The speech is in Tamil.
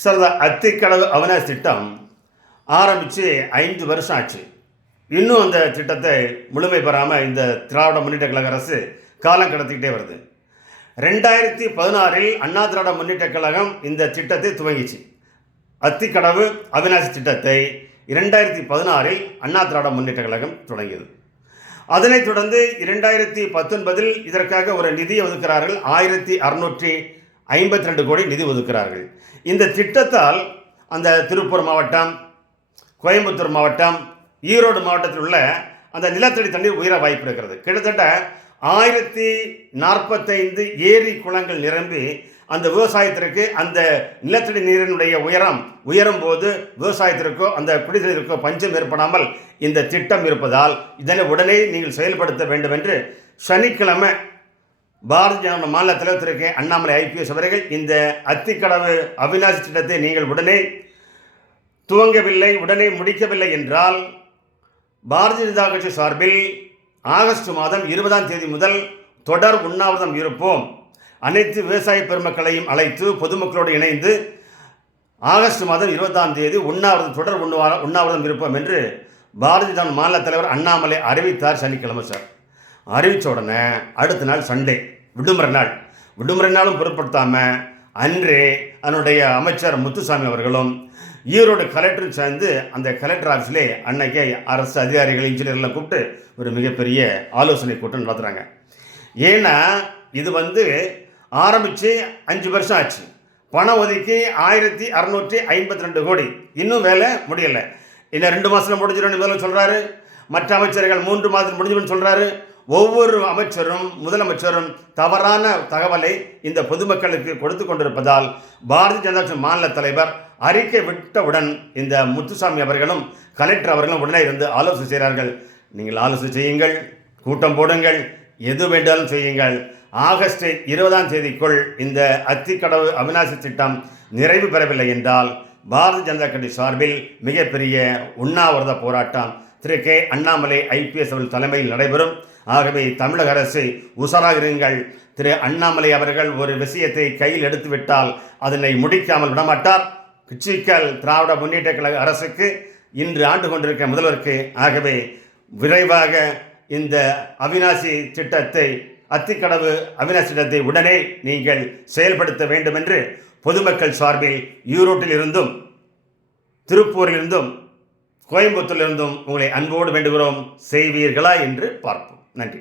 சார், இந்த அத்திக்கடவு அவிநாசி திட்டம் ஆரம்பித்து 5 வருஷம் ஆச்சு. இன்னும் அந்த திட்டத்தை முழுமை பெறாமல் இந்த திராவிட முன்னேற்ற கழக அரசு காலம் கடத்திக்கிட்டே வருது. 2016 அண்ணா திராவிட முன்னேற்ற கழகம் இந்த திட்டத்தை துவங்கிச்சு. அத்திக்கடவு அவிநாசி திட்டத்தை 2016 அண்ணா திராவிட முன்னேற்ற கழகம் தொடங்கியது. அதனைத் தொடர்ந்து 2019 இதற்காக ஒரு நிதியை ஒதுக்கிறார்கள். 1652 கோடி நிதி ஒதுக்கிறார்கள். இந்த திட்டத்தால் அந்த திருப்பூர் மாவட்டம், கோயம்புத்தூர் மாவட்டம், ஈரோடு மாவட்டத்தில் உள்ள அந்த நிலத்தடி தண்ணீர் உயர வாய்ப்பு இருக்கிறது. கிட்டத்தட்ட 1045 ஏரி குளங்கள் நிரம்பி அந்த விவசாயத்திற்கு அந்த நிலத்தடி நீரினுடைய உயரும் போது விவசாயத்திற்கோ அந்த குடிநீருக்கோ பஞ்சம் ஏற்படாமல் இந்த திட்டம் இருப்பதால் இதனை உடனே நீங்கள் செயல்படுத்த வேண்டும் என்று சனிக்கிழமை பாரதிய ஜனதா மாநில தலைவர் திரு கே அண்ணாமலை ஐபிஎஸ் அவர்கள் இந்த அத்திக்கடவு அவிநாசி திட்டத்தை நீங்கள் உடனே துவங்கவில்லை, உடனே முடிக்கவில்லை என்றால் பாரதிய ஜனதா கட்சி சார்பில் ஆகஸ்ட் மாதம் 20ஆம் தேதி முதல் தொடர் உண்ணாவிரதம் இருப்போம். அனைத்து விவசாய பெருமக்களையும் அழைத்து பொதுமக்களோடு இணைந்து ஆகஸ்ட் மாதம் 20ஆம் தேதி தொடர் உண்ணாவிரதம் இருப்போம் என்று பாரதிய ஜனதா மாநில தலைவர் அண்ணாமலை அறிவித்தார் சனிக்கிழமை. சார், அறிவித்த உடனே அடுத்த நாள் சண்டே விடுமுறை நாளும் பொருட்படுத்தாமல் அன்றே அதனுடைய அமைச்சர் முத்துசாமி அவர்களும் ஈரோடு கலெக்டரும் சேர்ந்து அந்த கலெக்டர் ஆஃபீஸிலே அன்னைக்கு அரசு அதிகாரிகள் இன்ஜினியர்லாம் கூப்பிட்டு ஒரு மிகப்பெரிய ஆலோசனை கூட்டம் நடத்துகிறாங்க. ஏன்னா இது ஆரம்பித்து 5 வருஷம் ஆச்சு. பணம் ஒதுக்கி 1652 கோடி, இன்னும் வேலை முடியலை. இன்னும் 2 மாதத்தில் முடிஞ்சிடும் முதல்ல சொல்கிறாரு. மற்ற அமைச்சர்கள் 3 மாதத்தில் முடிஞ்சிடும் சொல்கிறாரு. ஒவ்வொரு முதலமைச்சரும் தவறான தகவலை இந்த பொதுமக்களுக்கு கொடுத்து கொண்டிருப்பதால் பாரதிய ஜனதா கட்சி மாநில தலைவர் அறிக்கை விட்டவுடன் இந்த முத்துசாமி அவர்களும் கலெக்டர் அவர்களும் உடனே இருந்து ஆலோசனை செய்கிறார்கள். நீங்கள் ஆலோசனை செய்யுங்கள், கூட்டம் போடுங்கள், எது வேண்டாலும் செய்யுங்கள். ஆகஸ்ட் 20ஆம் தேதிக்குள் இந்த அத்திக்கடவு அவிநாசி திட்டம் நிறைவு பெறவில்லை என்றால் பாரதிய ஜனதா கட்சி சார்பில் மிகப்பெரிய உண்ணாவிரத போராட்டம் திரு கே அண்ணாமலை ஐபிஎஸ் அவர்கள் தலைமையில் நடைபெறும். ஆகவே தமிழக அரசு உஷாராகிறீர்கள். திரு அண்ணாமலை அவர்கள் ஒரு விஷயத்தை கையில் எடுத்துவிட்டால் அதனை முடிக்காமல் விடமாட்டார். கிச்சிக்கல் திராவிட முன்னேற்ற கழக அரசுக்கு இன்று ஆண்டு கொண்டிருக்கிற முதல்வருக்கு. ஆகவே விரைவாக இந்த அத்திக்கடவு அவிநாசி திட்டத்தை உடனே நீங்கள் செயல்படுத்த வேண்டும் என்று பொதுமக்கள் சார்பில் ஈரோட்டில் இருந்தும், திருப்பூரிலிருந்தும், கோயம்புத்தூரிலிருந்தும் உங்களை அன்போடு வேண்டுகிறோம். செய்வீர்களா என்று பார்ப்போம். நன்றி.